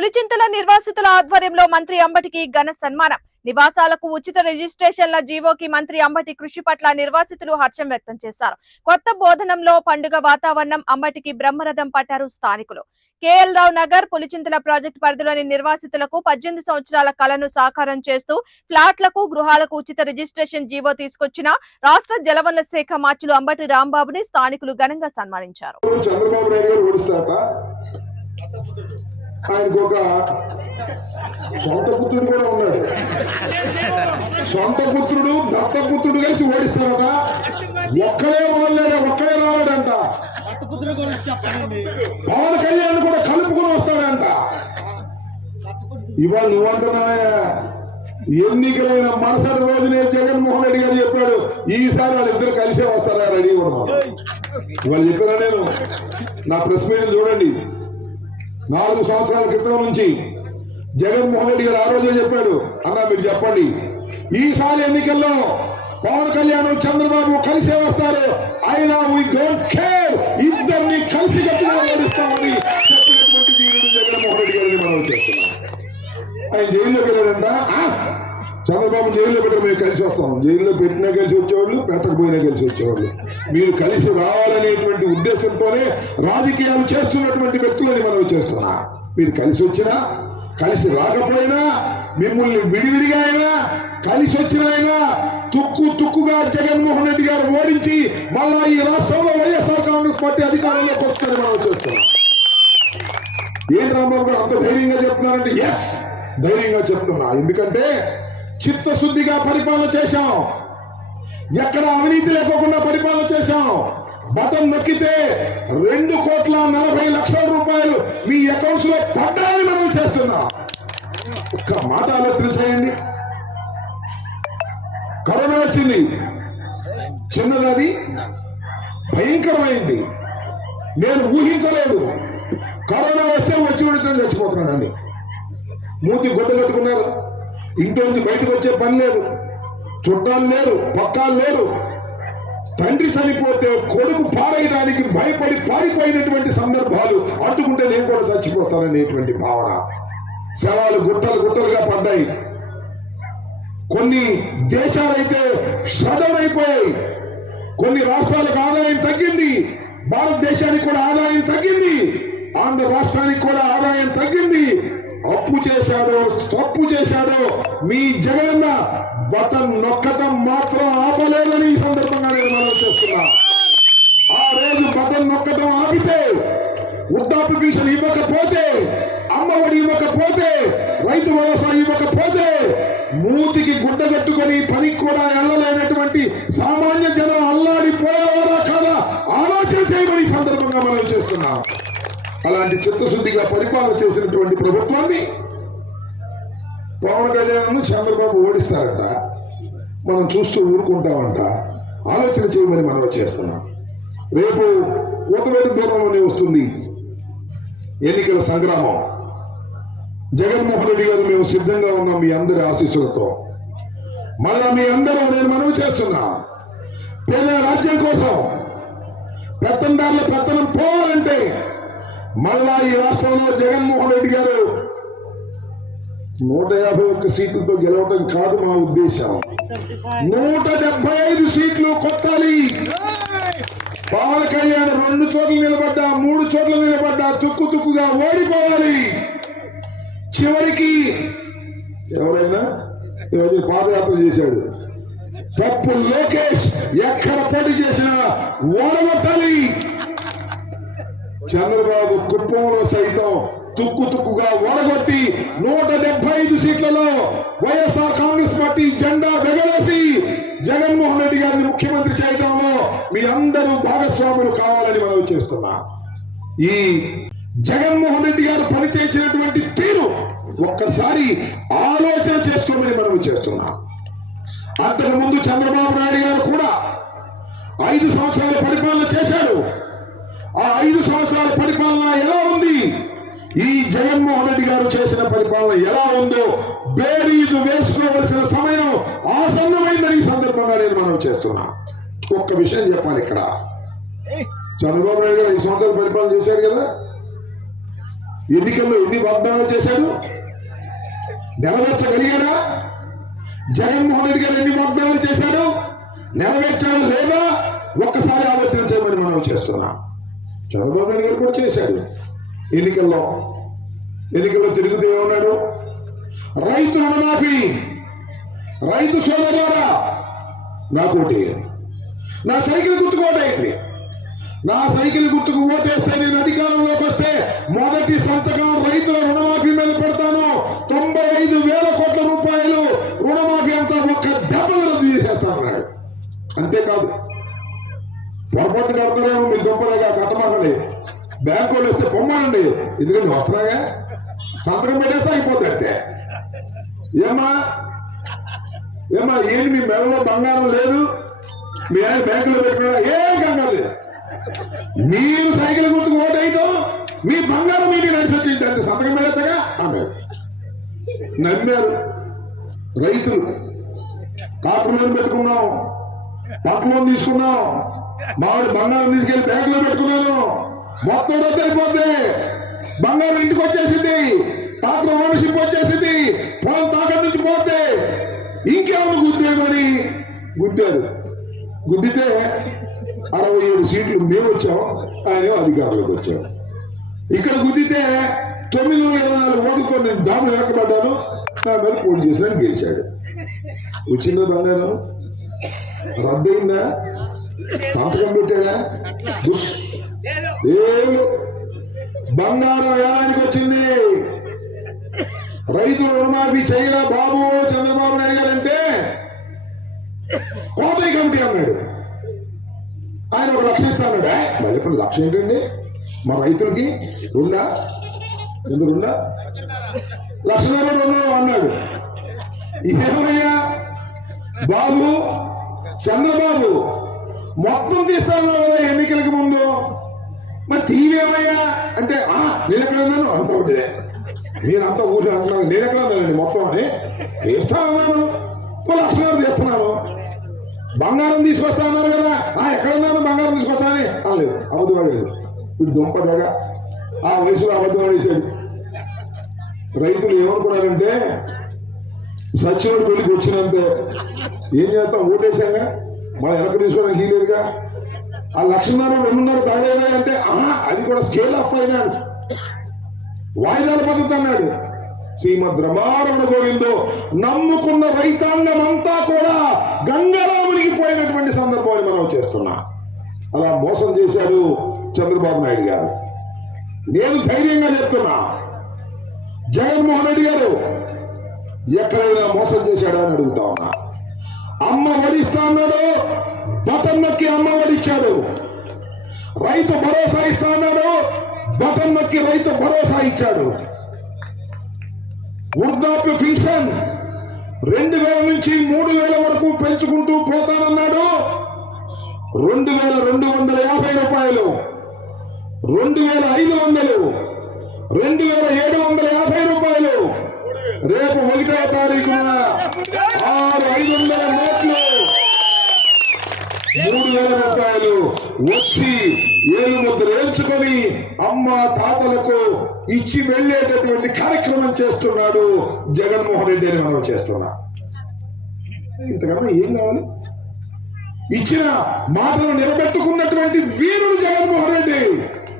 పులిచింతల నిర్వాసితుల ఆధ్వర్యంలో మంత్రి అంబటికి ఘన సన్మానం. నివాసాలకు ఉచిత రిజిస్ట్రేషన్ల జీవోకి మంత్రి అంబటి కృషి పట్ల నిర్వాసితులు హర్షం వ్యక్తం చేశారు. కొత్త బోధనంలో పండుగ వాతావరణం అంబటికి బ్రహ్మరథం పట్టారు స్థానికులు. కేఎల్ రావు నగర్ పులిచింతల ప్రాజెక్టు పరిధిలోని నిర్వాసితులకు పద్దెనిమిది సంవత్సరాల కలను సాకారం చేస్తూ ఫ్లాట్లకు గృహాలకు ఉచిత రిజిస్ట్రేషన్ జీవో తీసుకొచ్చిన రాష్ట్ర జలవనరుల శాఖ మార్చులు అంబటి రాంబాబుని స్థానికులు ఘనంగా సన్మానించారు చంద్రబాబు నాయుడు గారు ఓడిస్తాట ఆయనకు ఒక సొంత పుత్రుడు కూడా ఉన్నాడు. సొంత పుత్రుడు దత్త పుత్రుడు కలిసి ఓడిస్తారట. ఒక్కడే వాళ్ళాడు ఒక్కడే చెప్పండి. పవన్ కళ్యాణ్ కూడా కలుపుకొని వస్తాడంట. ఇవాళ నువ్వంటున్నాయా ఎన్నికలైన మరుసటి రోజునే జగన్మోహన్ రెడ్డి గారు చెప్పాడు ఈసారి వాళ్ళిద్దరు కలిసే వస్తారా రెడీ కూడా ఇవాళ చెప్పారా నేను నా ప్రెస్ మీట్ చూడండి. నాలుగు సంవత్సరాల క్రితం నుంచి జగన్మోహన్ రెడ్డి గారు ఆ రోజే చెప్పాడు అన్న మీరు చెప్పండి. ఈసారి ఎన్నికల్లో పవన్ కళ్యాణ్ చంద్రబాబు కలిసే వస్తారు. అయినా వీ డోంట్ కేర్ ఇద్దరిని కలిసి గట్టిగా ఓడిస్తామని చెప్పినటువంటి జగన్మోహన్ రెడ్డి గారిని మనం చేస్తున్నాం. ఆయన జైల్లోకి వెళ్ళాడంట. చంద్రబాబు జైల్లో పెట్టడం మేము కలిసి వస్తాం. జైల్లో పెట్టినా కలిసి వచ్చేవాళ్ళు పెట్టకపోయినా కలిసి వచ్చేవాళ్ళు. మీరు కలిసి రావాలనేటువంటి ఉద్దేశంతోనే రాజకీయాలు చేస్తున్నటువంటి వ్యక్తులని మనం చేస్తున్నా. మీరు కలిసి వచ్చినా కలిసి రాకపోయినా మిమ్మల్ని విడివిడిగా అయినా కలిసి వచ్చిన తుక్కు తుక్కుగా జగన్మోహన్ రెడ్డి గారు ఓడించి మళ్ళా ఈ రాష్ట్రంలో వైఎస్ఆర్ కాంగ్రెస్ పార్టీ అధికారంలోకి వస్తుందని మనం చేస్తున్నాం. ఏంటి రాంబాబు గారు అంత ధైర్యంగా చెప్తున్నారంటే? ఎస్ ధైర్యంగా చెప్తున్నా. ఎందుకంటే చిత్తశుద్ధిగా పరిపాలన చేశాం. ఎక్కడ అవినీతి లేకోకుండా పరిపాలన చేశాం. బటన్ నొక్కితే రెండు కోట్ల నలభై లక్షల రూపాయలు మీ అకౌంట్స్లో పడ్డాయని మనం చేస్తున్నాం. ఒక్క మాట ఆలోచన చేయండి. కరోనా వచ్చింది. చిన్నది భయంకరమైంది. నేను ఊహించలేదు. కరోనా వస్తే వచ్చి వచ్చి చచ్చిపోతున్నాడని మూతి గుడ్డ కట్టుకున్నారు. ఇంట్లోంచి బయటకు వచ్చే పని లేదు. చుట్టాలు లేరు పక్కాలు లేరు. తండ్రి చనిపోతే కొడుకు పారేయడానికి భయపడి పారిపోయినటువంటి సందర్భాలు అడ్డుకుంటే నేను కూడా చచ్చిపోతాననేటువంటి భావన. శవాలు గుట్టలు గుట్టలుగా పడ్డాయి. కొన్ని దేశాలైతే షడన్ అయిపోయాయి కొన్ని రాష్ట్రాలకు ఆదాయం తగ్గింది. భారతదేశానికి కూడా ఆదాయం తగ్గింది. ఆంధ్ర రాష్ట్రానికి కూడా ఆదాయం తగ్గింది. అప్పు చేశాడో తప్పు చేశాడో మీ జగనన్న బటన్ నొక్కటం మాత్రం ఆపలేదని ఈ సందర్భంగా నేను మనం చేస్తున్నా. ఆ రోజు బటన్ నొక్కటం ఆపితే వృద్ధాప్య పెన్షన్ ఇవ్వకపోతే అమ్మఒడి ఇవ్వకపోతే రైతు భరోసా ఇవ్వకపోతే మూతికి గుడ్డ కట్టుకొని పనికి కూడా వెళ్ళలేనటువంటి సామాన్య జనం అల్లాడిపోయేవారా కాదా? ఆలోచన చేయమని ఈ సందర్భంగా మనం చేస్తున్నాం. అలాంటి చిత్తశుద్ధిగా పరిపాలన చేసినటువంటి ప్రభుత్వాన్ని పవన్ కళ్యాణ్ చంద్రబాబు ఓడిస్తారంట. మనం చూస్తూ ఊరుకుంటామంట. ఆలోచన చేయమని మనం చేస్తున్నాం. రేపు ఊతవేటి దూరంలోనే వస్తుంది ఎన్నికల సంగ్రామం. జగన్మోహన్ రెడ్డి గారు మేము సిద్ధంగా ఉన్నాం మీ అందరి ఆశీస్సులతో. మళ్ళా మీ అందరూ నేను మనవి చేస్తున్నా. పేద రాజ్యం కోసం పెత్తందారుల పెత్తనం పోవాలంటే మళ్ళా ఈ రాష్ట్రంలో జగన్మోహన్ రెడ్డి గారు నూట యాభై ఒక్క సీట్లతో గెలవటం కాదు మా ఉద్దేశం. నూట డెబ్బై ఐదు సీట్లు కొట్టాలి. పవన్ కళ్యాణ్ రెండు చోట్ల నిలబడ్డా మూడు చోట్ల నిలబడ్డా తుక్కు తుక్కుగా ఓడిపోవాలి. చివరికి ఎవరైనా ఎవరి పాదయాత్ర చేశాడు. పప్పు లోకేష్ ఎక్కడ పోటీ చేసినా ఓడగొట్టాలి. చంద్రబాబు కుప్పంలో సైతం తుక్కు తుక్కుగా ఓడగొట్టి నూట డెబ్బై ఐదు సీట్లలో వైఎస్ఆర్ కాంగ్రెస్ పార్టీ జెండా ఎగరేసి జగన్మోహన్ రెడ్డి గారిని ముఖ్యమంత్రి చేయడంలో మీ అందరూ భాగస్వాములు కావాలని మనం చేస్తున్నా. ఈ జగన్మోహన్ రెడ్డి గారు పనిచేసినటువంటి తీరు ఒక్కసారి ఆలోచన చేసుకోమని మనం చేస్తున్నా. అంతకు ముందు చంద్రబాబు నాయుడు గారు కూడా ఐదు సంవత్సరాల పరిపాలన చేసిన పరిపాలన ఎలా ఉందో బేరీజు వేసుకోవలసిన సమయం ఆసన్నమైందని ఈ సందర్భంగా నేను మనం చేస్తున్నా. ఒక్క విషయం చెప్పాలి ఇక్కడ. చంద్రబాబు నాయుడు గారు ఐదు సంవత్సరాలు పరిపాలన చేశారు కదా? ఎన్నికల్లో ఎన్ని వాగ్దానాలు చేశాడు? నెరవేర్చగలిగాడా? జగన్మోహన్ రెడ్డి గారు ఎన్ని వాగ్దానాలు చేశాడు? నెరవేర్చాడు లేదా? ఒక్కసారి ఆలోచన చేయమని మనం చేస్తున్నాం. చంద్రబాబు నాయుడు గారు కూడా చేశాడు. ఎన్నికల్లో ఎన్నికల్లో తిరుగుతూ ఉన్నాడు. రైతు రుణమాఫీ రైతు సోదరులారా నాకు ఓటేయండి నా సైకిల్ గుర్తుకు ఓటేయండి. నా సైకిల్ గుర్తుకు ఓటేస్తే నేను అధికారంలోకి వస్తే మొదటి సంతకం రైతుల రుణమాఫీ మీద పెడతాను. తొంభై ఐదు వేల కోట్ల రూపాయలు రుణమాఫీ అంతా ఒక్క దెబ్బలు రద్దు చేసేస్తానన్నాడు అంతేకాదు పొరపాటు కడతారేమో మీ దుంపలేగా కట్టమాకండి. బ్యాంకు వాళ్ళు వస్తే పొమ్మనండి ఎందుకంటే వస్తున్నాయా? సంతకం పెట్టేస్తే అయిపోద్ది అంతే. ఏమ్మా? ఏమ్మా ఏంటి మీ మెడలో బంగారం లేదు? మీ ఆయన బ్యాంకులో పెట్టుకున్నా ఏం కంగారు లేదు. మీరు సైకిల్ గుర్తుకు ఓటేయటం మీ బంగారం మీకు నడిచి వచ్చింది అంతే. సంతకం పెడతాగా అన్నారు. నమ్మారు. రైతులు కాపు లోన్ పెట్టుకున్నాం పంట లోన్ తీసుకున్నాం మామిడి బంగారం తీసుకెళ్ళి బ్యాంకులో పెట్టుకున్నాను. మొత్తం రద్దు అయిపోద్ది. బంగారం ఇంటికి వచ్చేసింది. తాకడం ఓనర్షిప్ వచ్చేసింది. పొలం తాకట్టు నుంచి పోతే ఇంకేమైనా గుద్దేమని గుద్దారు. గుద్దితే అరవై ఏడు సీట్లు మేము వచ్చాం ఆయన అధికారులకు వచ్చాం ఇక్కడ గుద్దితే తొమ్మిది వందల ఇరవై నాలుగు ఓట్లతో నేను డాములు వెనకబడ్డాను. నా మీద పోటీ చేసిన గెలిచాడు. వచ్చిందా బంగారం? రద్దయిందా? సంతకం పెట్టాడా. బంగారం ఏడానికి వచ్చింది. రైతులు రుణమాఫీ చేయరా బాబు? చంద్రబాబు నాయుడు గారు అంటే కోటయ్య కమిటీ అన్నాడు. ఆయన ఒక లక్ష ఇస్తా అన్నాడు మరి ఇప్పుడు లక్ష ఏంటండి? మా రైతులకి రెండా? ఎందుకు రెండా? లక్షన్నర రెండు అన్నాడు. ఏమయ్యా? బాబు చంద్రబాబు మొత్తం తీస్తాను ఎన్నికలకు ముందు. మరి తీవేమయ్యా? అంటే ఆ నేను ఎక్కడ ఉన్నాను? అంత ఒకటిదే మీరంతా ఊరిలో అంటున్నాను నేను ఎక్కడ ఉన్నానండి మొత్తం అని? తీస్తానన్నాను లక్షణాలు తీస్తున్నాను. బంగారం తీసుకొస్తా అన్నారు కదా. ఆ ఎక్కడ ఉన్నాను? బంగారం తీసుకొస్తా అని? అనలేదు అబద్ధం ఆడలేదు వీడు దుంపదగా ఆ వయసులో అబద్ధం ఆడేశాడు. రైతులు ఏమనుకున్నారంటే సచ్చినోడు పెళ్ళికి వచ్చినంతే ఏం చేస్తాం? ఓటేశాగా? మన వెనక తీసుకోవడానికి లేదుగా? ఆ లక్షన్నర రెండున్నర తాగేవా అంటే అది కూడా స్కేల్ ఆఫ్ ఫైనాన్స్. వాయిదాల పద్ధతి అన్నాడు. శ్రీమద్ రమారమణ గోవిందో నమ్ముకున్న రైతాంగం అంతా కూడా గంగారామునికి పోయినటువంటి సందర్భాన్ని మనం చేస్తున్నా. అలా మోసం చేశాడు చంద్రబాబు నాయుడు గారు. నేను ధైర్యంగా చెప్తున్నా జగన్మోహన్ రెడ్డి గారు ఎక్కడైనా మోసం చేశాడా అని అడుగుతా ఉన్నా. అమ్మ వడిస్తా అన్నాడు. బటన్ నొక్కి అమ్మ వడిచ్చాడు రైతు భరోసా ఇస్తా అన్నాడు. బటన్ నొక్కి రైతు భరోసా ఇచ్చాడు. వృద్ధాప్య పెన్షన్ రెండు వేల నుంచి మూడు వేల వరకు పెంచుకుంటూ పోతానన్నాడు. రెండు వేల రెండు వందల యాభై రూపాయలు. రెండు వేల ఐదు వందలు. రెండు వేల ఏడు వందల యాభై రూపాయలు. రేపు ఒకటో తారీఖున ఆరు ఐదు వందల నోట్లు. మూడు వేల రూపాయలు వచ్చి ఏలు ముద్రేర్చుకొని అమ్మ తాతలకు ఇచ్చి వెళ్ళేటటువంటి కార్యక్రమం చేస్తున్నాడు జగన్మోహన్ రెడ్డి అని మనం చేస్తున్నా. ఇంతకన్నా ఏం కావాలి? ఇచ్చిన మాటను నిలబెట్టుకున్నటువంటి వీనుడు జగన్మోహన్ రెడ్డి.